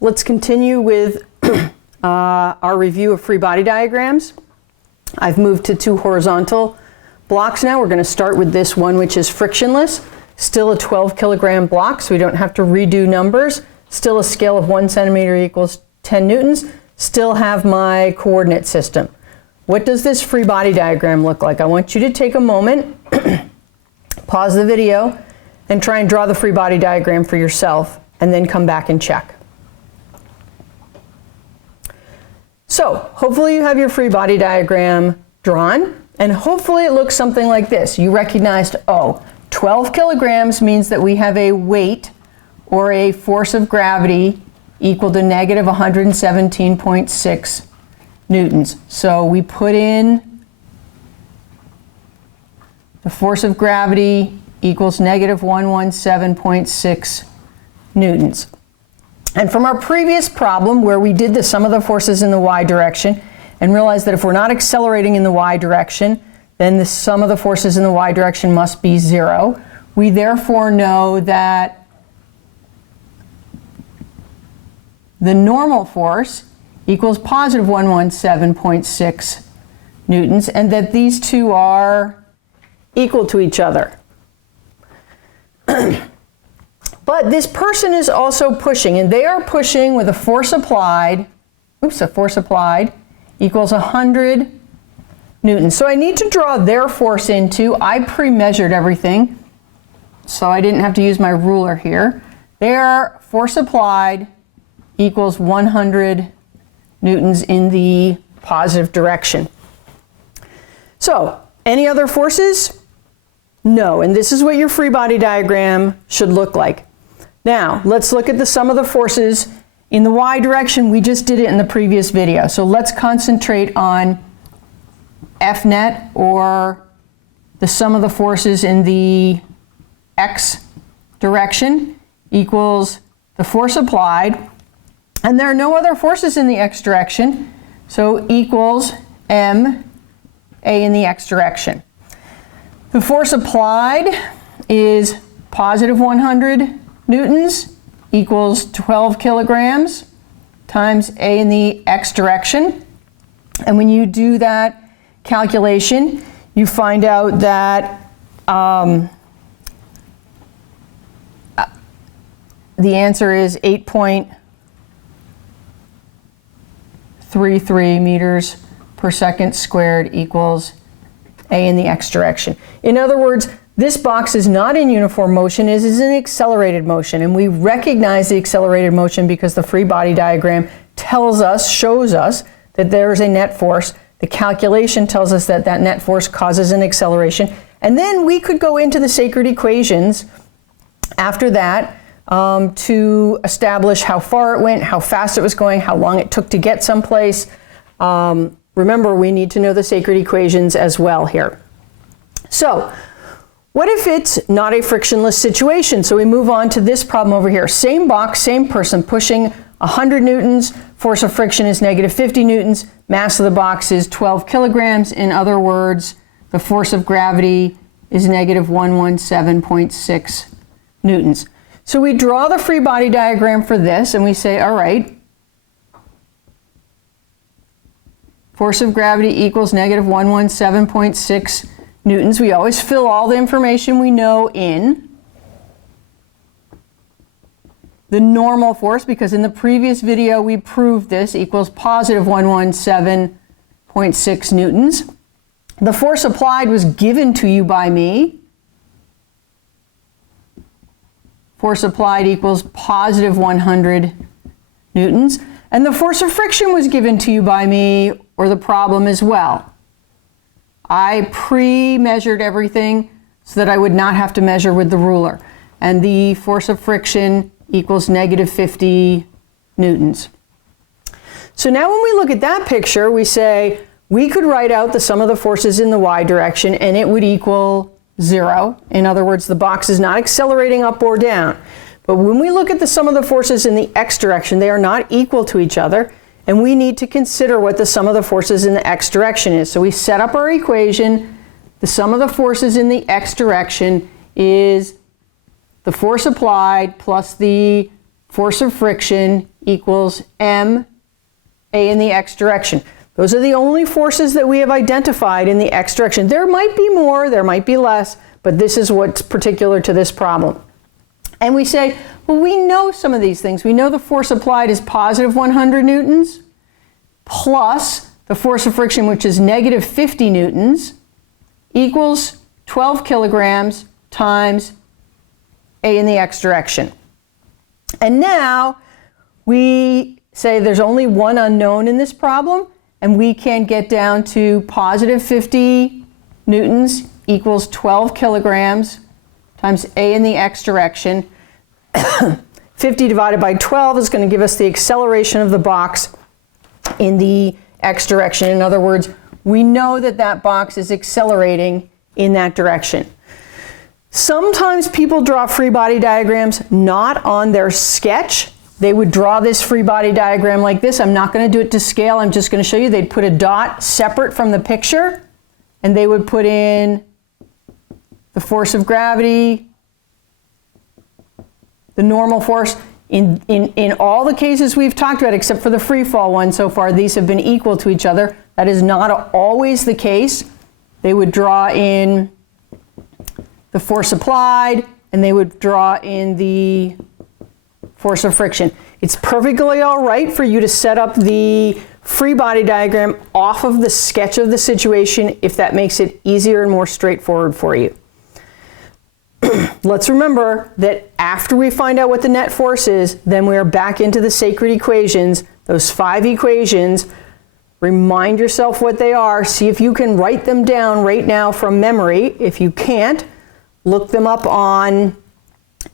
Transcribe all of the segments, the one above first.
Let's continue with our review of free body diagrams. I've moved to 2 horizontal blocks now. We're going to start with this one, which is frictionless. Still a 12 kilogram block, so we don't have to redo numbers. Still a scale of 1 centimeter equals 10 newtons. Still have my coordinate system. What does this free body diagram look like? I want you to take a moment, pause the video, and try and draw the free body diagram for yourself, and then come back and check. So, hopefully you have your free body diagram drawn, and hopefully it looks something like this. You recognized, oh, 12 kilograms means that we have a weight or a force of gravity equal to negative 117.6 newtons. So we put in the force of gravity equals negative 117.6 newtons. And from our previous problem where we did the sum of the forces in the y direction and realized that if we're not accelerating in the y direction, then the sum of the forces in the y direction must be 0. We therefore know that the normal force equals positive 117.6 newtons, and that these two are equal to each other. But this person is also pushing, and they are pushing with a force applied equals 100 newtons. So I need to draw their force into, I pre-measured everything, so I didn't have to use my ruler here. Their force applied equals 100 newtons in the positive direction. So, any other forces? No, and this is what your free body diagram should look like. Now, let's look at the sum of the forces in the y direction. We just did it in the previous video. So let's concentrate on F net, or the sum of the forces in the x direction, equals the force applied. And there are no other forces in the x direction, so equals ma in the x direction. The force applied is positive 100 newtons equals 12 kilograms times a in the x direction. And when you do that calculation, you find out that the answer is 8.33 meters per second squared equals a in the x direction. In other words, this box is not in uniform motion, it is in accelerated motion, and we recognize the accelerated motion because the free body diagram shows us that there is a net force. The calculation tells us that that net force causes an acceleration, and then we could go into the sacred equations after that to establish how far it went, how fast it was going, how long it took to get someplace. Remember, we need to know the sacred equations as well here. So, what if it's not a frictionless situation? So we move on to this problem over here. Same box, same person pushing 100 newtons, force of friction is negative 50 newtons, mass of the box is 12 kilograms. In other words, the force of gravity is negative 117.6 newtons. So we draw the free body diagram for this, and we say, all right, force of gravity equals negative 117.6 newtons. We always fill all the information we know in. The normal force, because in the previous video we proved this, equals positive 117.6 newtons. The force applied was given to you by me. Force applied equals positive 100 newtons. And the force of friction was given to you by me, or the problem as well. I pre-measured everything so that I would not have to measure with the ruler. And the force of friction equals negative 50 newtons. So now when we look at that picture, we say we could write out the sum of the forces in the y direction and it would equal 0. In other words, the box is not accelerating up or down. But when we look at the sum of the forces in the x direction, they are not equal to each other, and we need to consider what the sum of the forces in the x direction is. So we set up our equation. The sum of the forces in the x direction is the force applied plus the force of friction equals m, a in the x direction. Those are the only forces that we have identified in the x direction. There might be more, there might be less, but this is what's particular to this problem. And we say, well, we know some of these things. We know the force applied is positive 100 newtons plus the force of friction, which is negative 50 newtons, equals 12 kilograms times a in the x direction. And now we say there's only one unknown in this problem, and we can get down to positive 50 newtons equals 12 kilograms times a in the x direction. 50 divided by 12 is going to give us the acceleration of the box in the x direction. In other words, we know that that box is accelerating in that direction. Sometimes people draw free body diagrams not on their sketch. They would draw this free body diagram like this. I'm not going to do it to scale. I'm just going to show you. They'd put a dot separate from the picture, and they would put in the force of gravity, the normal force. In all the cases we've talked about, except for the free fall one so far, these have been equal to each other. That is not always the case. They would draw in the force applied, and they would draw in the force of friction. It's perfectly all right for you to set up the free body diagram off of the sketch of the situation if that makes it easier and more straightforward for you. Let's remember that after we find out what the net force is, then we are back into the sacred equations, those 5 equations. Remind yourself what they are. See if you can write them down right now from memory. If you can't, look them up on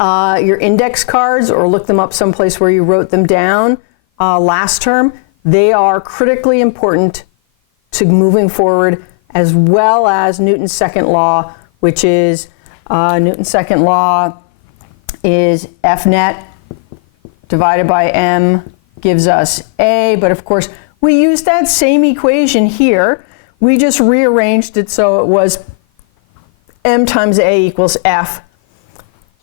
your index cards or look them up someplace where you wrote them down last term. They are critically important to moving forward, as well as Newton's second law, which is Newton's second law is F net divided by m gives us a, but of course we used that same equation here. We just rearranged it so it was m times a equals f.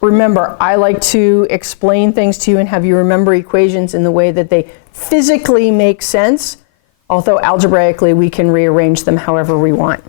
Remember, I like to explain things to you and have you remember equations in the way that they physically make sense, although algebraically we can rearrange them however we want.